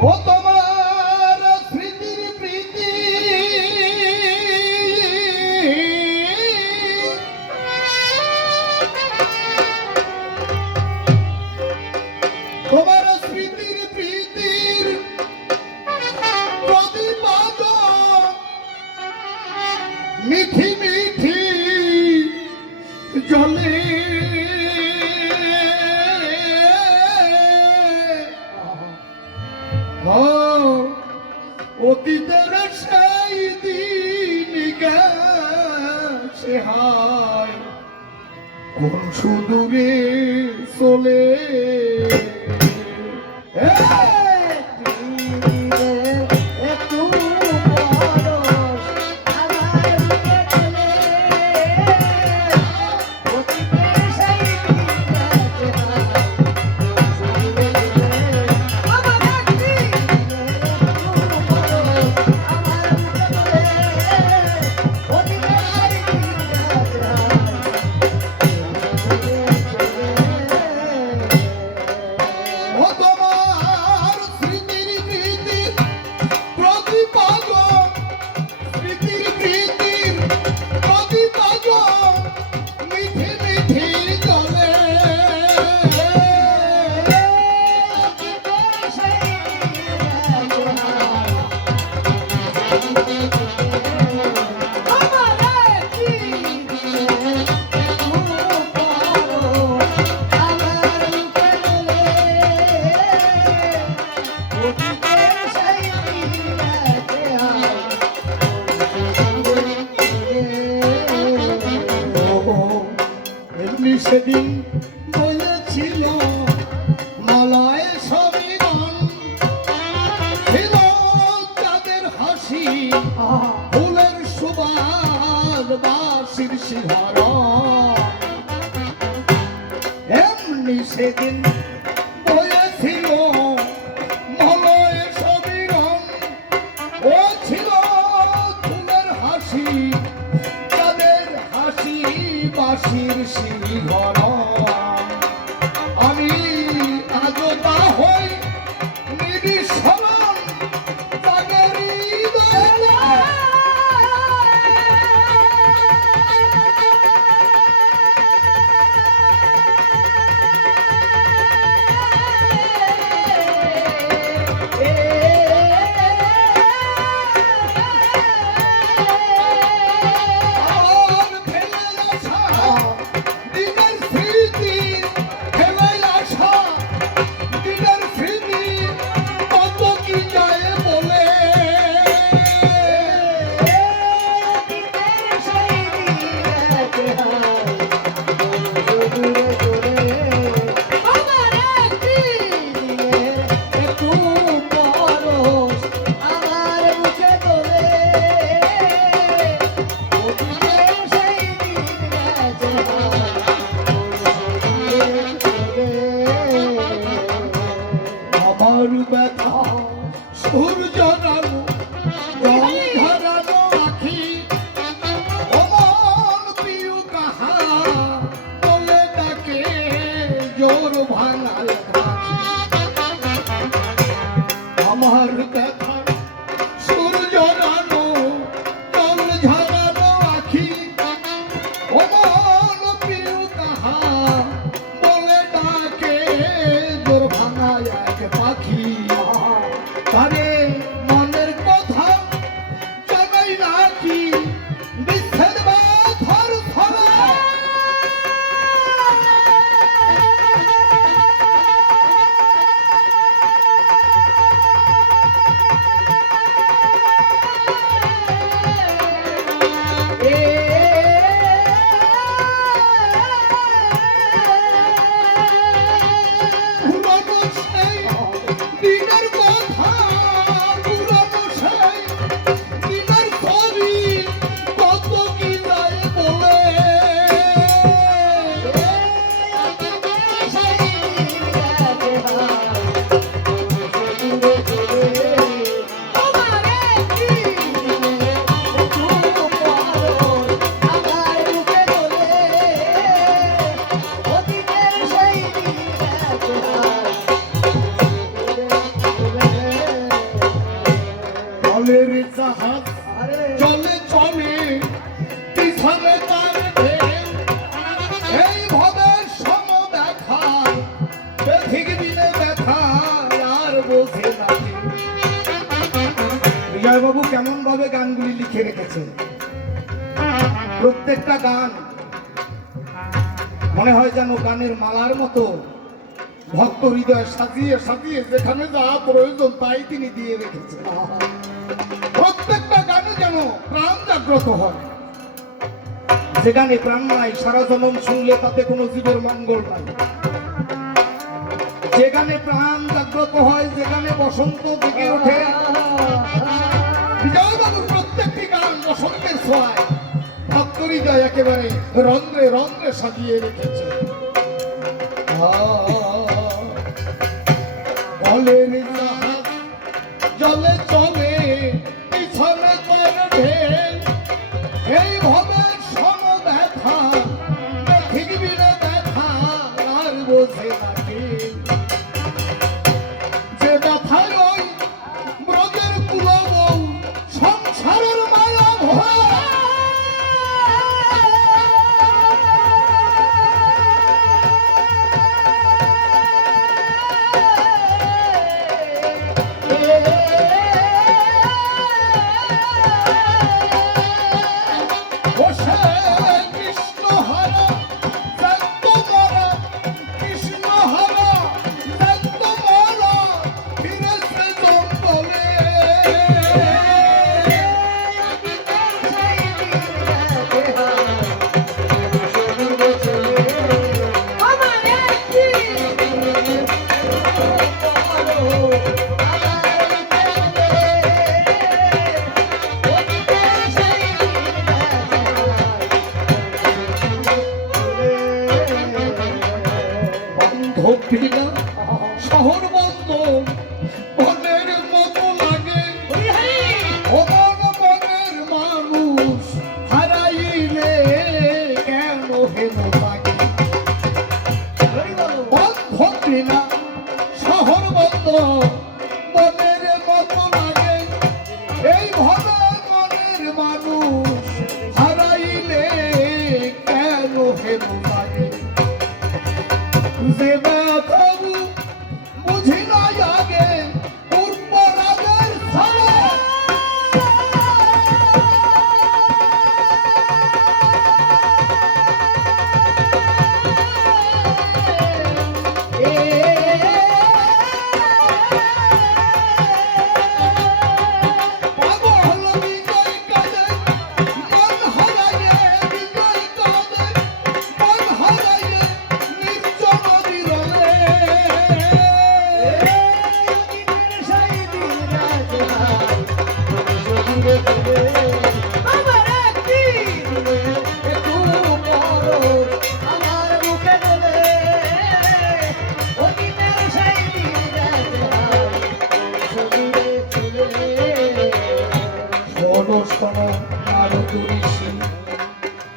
ও তোমার স্মৃতির প্রীতি তোমার স্মৃতির প্রীতির প্রদীপাদ মিঠি মিঠি জলে অতীতের সেই দিন গেছে হায় কোন সুদূরে চলে সেদিন বলেছিল মলয় সবিগণ ছিল যাদের হাসি ফুলের সুবাস বাসির শিহরণ এমনি সেদিন বলেছিল মলয় সবিগণ ও ছিল ফুলের হাসি যাদের হাসি বাসির আমি আজও তা হই নিবিস্মরণ তাদের ব্যথা সূর্য নামো রং ধরানো আখি অমন প্রিয় কাহা বলে তাকে জোর ভাঙাল আমার ব্যথা সূর্য নামো রং ধরানো আখি অমন প্রিয় কাহা বলে তাকে জোর ভাঙাল পাখি তারে মনের কথা জানাই নাকি বিচ্ছেদ ব্যথার ধরে ভাবে গানগুলি লিখে রেখেছে। প্রত্যেকটা গান মনে হয় যেন গানের মালার মতো ভক্ত হৃদয় সাজিয়ে সাজিয়ে যেখানে যা প্রয়োজন তাই তিনি দিয়ে রেখেছেন। প্রত্যেকটা গানে যেন প্রাণ জাগ্রত হয়। যে গানে প্রাণ নাই সারা জনম শুনলে তাতে কোনো জীবের মঙ্গল নাই। যে গানে প্রাণ জাগ্রত হয়, যে গানে বসন্ত জেগে ওঠে, বিজয়বাবুর প্রত্যেকটি গান বসন্তের ছোঁয়ায় ভক্ত হৃদয় একেবারে রন্ধ্রে রন্ধ্রে সাজিয়ে রেখেছে। বলেন জাহাজ জলে চলে পিছনে করবে এই ভবের সম ব্যথা, দেখিবি না ব্যথা আর বোঝে নাকি যে ব্যথার ওই ব্রজের কুলব সংসারের মায়া ভরা। শহর বন্ধ বনের মতো লাগে, অমন মনের মানুষ হারাইলে কেন হেন লাগে। বন্ধ বিনা শহর বন্ধ বনের মতো লাগে, এই ভবের মনের মানুষ হারাইলে কেন হেন লাগে। যে ব্যথা বুঝি না আগে পূর্ব রাগের ছাড়া, পাগল বিজয় কাঁদে মন হারায়ে, বিজয় কাঁদে মন হারায়ে নির্জন বিরলে।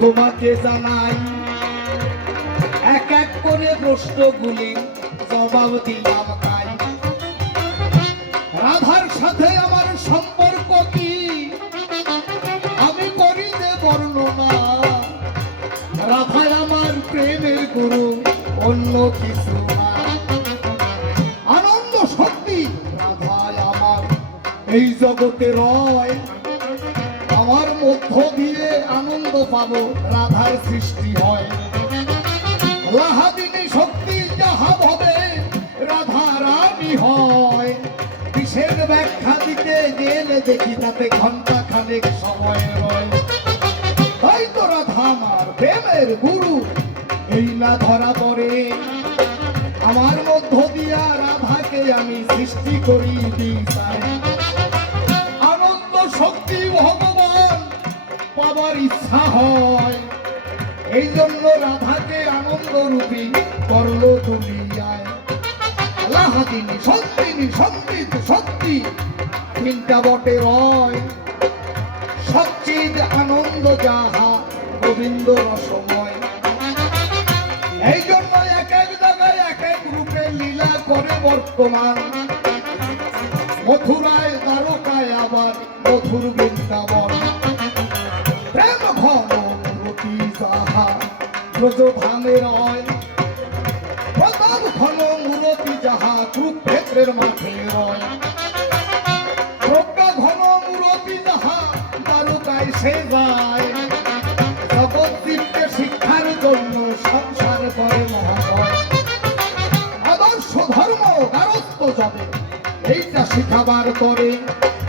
তোমাকে জানাই এক এক করে প্রশ্নগুলি জবাব দিলাম তাই। রাধার সাথে আমার সম্পর্ক কি আমি করি যে বর্ণনা, রাধাই আমার প্রেমের গুরু অন্য কিছু না। আনন্দ সত্যি রাধাই আমার এই জগতে রয়, আমার মধ্য দিয়ে আনন্দ পাবো রাধার সৃষ্টি হয়। রাহাদিনী শক্তি যাহা হবে রাধা রানী হয়, বিশেষ ব্যাখ্যা দিতে গেলে দেখি তাতে ঘন্টা খানেক সময় রয়। তাই তো রাধা আমার প্রেমের গুরু এই না ধরা পড়ে, আমার মধ্য দিয়া রাধাকে আমি সৃষ্টি করি দিই। আনন্দ শক্তি ভগবান পাবার ইচ্ছা হয়, এই জন্য রাধাকে আনন্দ রূপী করল দুনিয়ায়। লাহাদিনী সন্দিনী সঙ্গীত শক্তি তিনটা বটে রয়, সচ্চিদ আনন্দ যাহা গোবিন্দ রসময়। এই জন্য এক এক জায়গায় এক এক রূপে লীলা করে বর্তমান, মথুরায় দ্বারকায় আবার মথুর বৃন্দাবন। প্রেম ঘন মূরতি যাহা ব্রজধামে রয়, প্রতাপ ঘন মূরতি যাহা কুরুক্ষেত্রের মাঠে রয়। প্রজ্ঞা ঘন মূরতি যাহা দেশে যায় জগৎ জীবকে শিক্ষার জন্য সংসার করে মহাশয় আদর্শ ধর্ম গারস্থ যাবে এইটা শিখাবার করে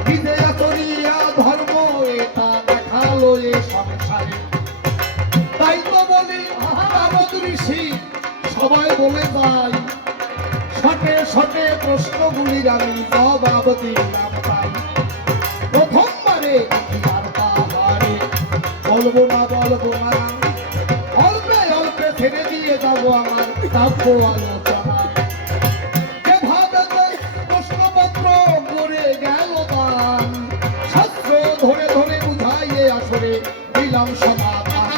নিজে করিয়া ধর্ম এটা দেখালো এ সংসারে তাই তো বলি নারদ ঋষি সবাই বলে যায় শটে শটে প্রশ্নগুলির আমি জবাব দিলাম তাই প্রথমবারে আর তাহারে বলবো না অল্পে অল্পে ছেড়ে দিয়ে যাবো আমার কাব্য আলোচনায় যেভাবে প্রশ্নপত্র করে গেল দান শাস্ত্র ধরে ধরে বুঝাইয়ে আসরে দিলাম সমাধান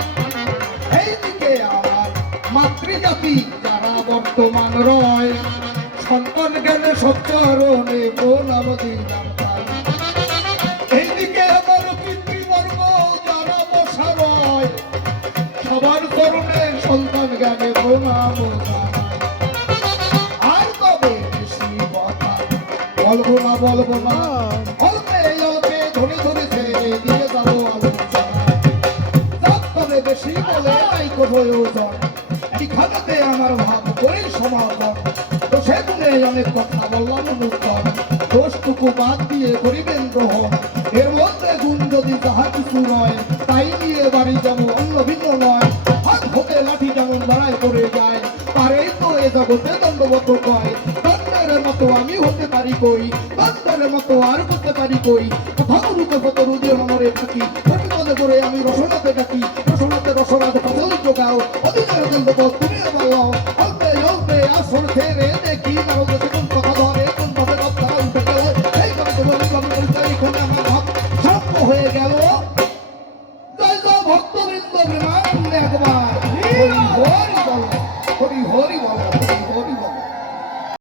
এইদিকে আমার মাতৃজাতি যারা বর্তমান রয় সন্তান জ্ঞানে সচ্চরণে প্রণাম দিলাম তাই এইদিকে আমার পিতৃবর্গ যারা বসা রয় সবার চরণে সন্তান জ্ঞানে প্রণাম জানাই আর তবে বেশি কথা বলবো না অল্পে অল্পে ধরে ধরে ছেড়ে দিয়ে যাবো আলোচনা তবে বেশি বলে তাই প্রয়োজন এখানেতে আমার ভাব করে সমাধান তো সেগুলো অনেক কথা বললাম অনুত্তম দোষটুকু বাদ দিয়ে করিবেন গ্রহণ এর মধ্যে গুণ যদি তাহা কিছু নয় তাই নিয়ে বাড়ি যাবো অন্য ভিন্ন নয় হাত হতে লাঠি যেমন লড়াই করে যায় তারেই তো এ জগতে দণ্ডবত কয় দণ্ডের মতো আমি হতে পারি কই দণ্ডের মতো আর করতে পারি কই ভগরূপে ভতরু যে মনে থাকি প্রতিপদে করে আমি রসনাতে ডাকি রসনাতে ফসল জোগাও অধিকার দণ্ডবত তুমি বলো অল্পে অল্পে আসর ছেড়ে দেখি নারদ কোন কথা